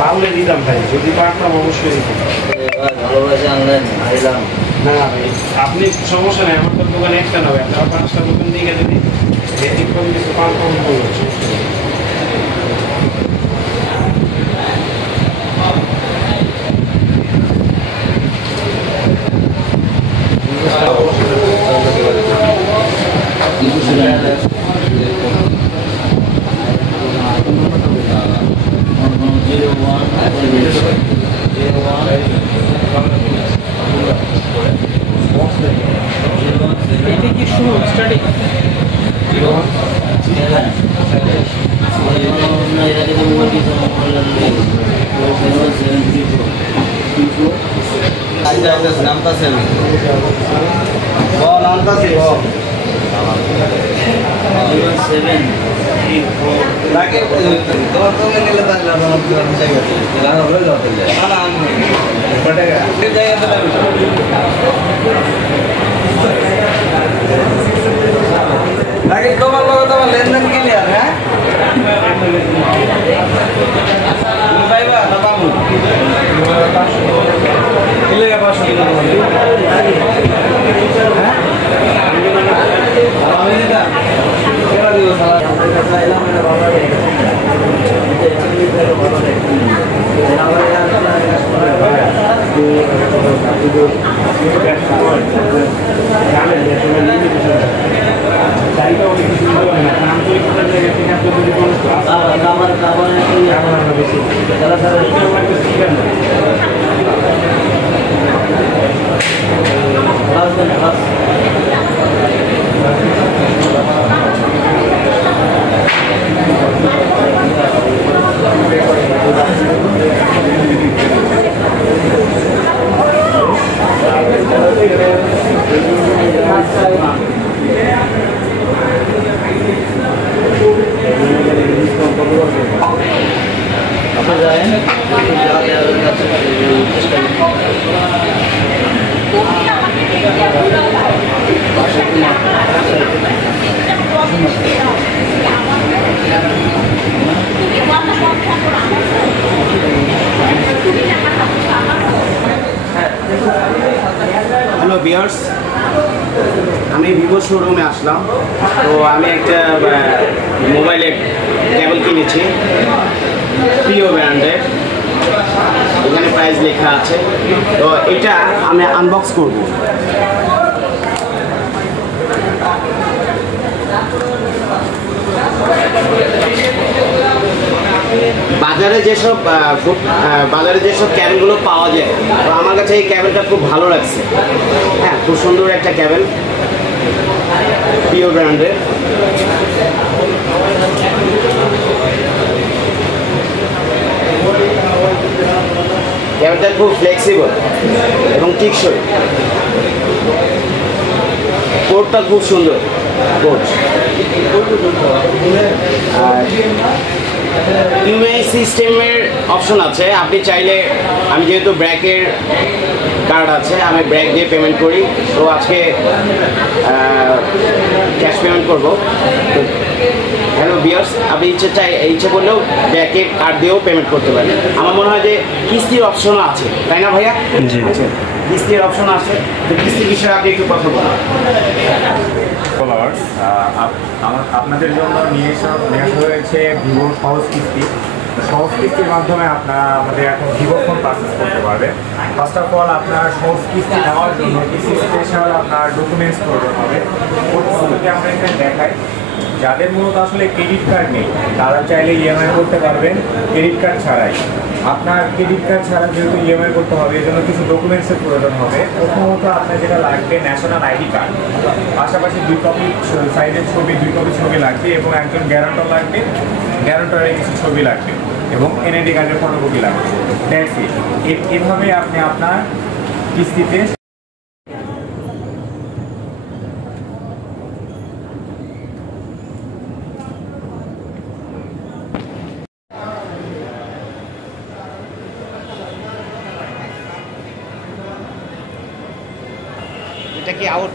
পারলে দিতাম ভাই, যদি পারতাম অবশ্যই ভালোবাসে আনলেন আইলাম। না ভাই আপনি সমস্যা নেই, আমার তো দোকানে একটা নয়, আপনারা 5টা দোকান দিকে যদি ব্যতিক্রম কিছু পান কম করছে। তোমার লেনদেন ক্লিয়ার, হ্যাঁ পাইবা না পাবো হ্যালো ভিউয়ার্স, আমি ভিভো শোরুমে আসলাম। তো আমি একটা মোবাইলের কেবল কিনেছি প্রিয় ব্র্যান্ডের, এখানে প্রাইস লেখা আছে। তো এটা আমি আনবক্স করব। বাজারে যেসব ক্যাবেলগুলো পাওয়া যায়, তো আমার কাছে এই ক্যাবেলটা খুব ভালো লাগছে। হ্যাঁ, খুব সুন্দর একটা ক্যাবেল, প্রিয় ব্র্যান্ডের। ক্যাবেলটা খুব ফ্লেক্সিবল এবং টিকসই। কোডটা খুব সুন্দর কোড। আর ইউএআই সিস্টেমের অপশন আছে, আপনি চাইলে, আমি যেহেতু ব্র্যাকের কার্ড আছে, আমি ব্র্যাক দিয়ে পেমেন্ট করি। তো আজকে ক্যাশ পেমেন্ট করবো। হ্যালো ভিউয়ার্স, আপনি ইচ্ছে করলেও ব্র্যাকের কার্ড দিয়েও পেমেন্ট করতে পারেন। আমার মনে হয় যে কিস্তির অপশনও আছে, তাই না ভাইয়া? জি, কিস্তির অপশন আছে। তো কিস্তির বিষয়ে আপনি একটু কথা বলুন। আপনাদের জন্য নিয়ে আসা হয়েছে ভিভোর সহজ কিস্তি। সহজ কিস্তির মাধ্যমে আপনারা আমাদের এখন ভিভো ফোন পারচেস করতে পারবেন। ফার্স্ট অফ অল, আপনার সহজ কিস্তি নেওয়ার জন্য কিছু স্পেশাল আপনার ডকুমেন্টস প্রয়োজন হবে। ওই ডকুমেন্টটি আমরা এখানে দেখাই। যাদের মূলত আসলে ক্রেডিট কার্ড নেই তারা চাইলে ইএমআই করতে পারবেন ক্রেডিট কার্ড ছাড়াই। আপনার ক্রেডিট কার্ড ছাড়া যেহেতু ইএমআই করতে হবে এই জন্য কিছু ডকুমেন্টসের প্রয়োজন হবে। প্রথমত আপনার যেটা লাগবে ন্যাশনাল আইডি কার্ড, পাশাপাশি 2 কপি সাইজের ছবি, 2 কপি ছবি লাগবে এবং একজন গ্যারান্টর লাগবে, গ্যারান্টরের কিছু ছবি লাগবে এবং এনআইডি কার্ডের ফটোকপি লাগবে। That's it. এভাবে আপনি আপনার কিস্তিতে এটা কি আউট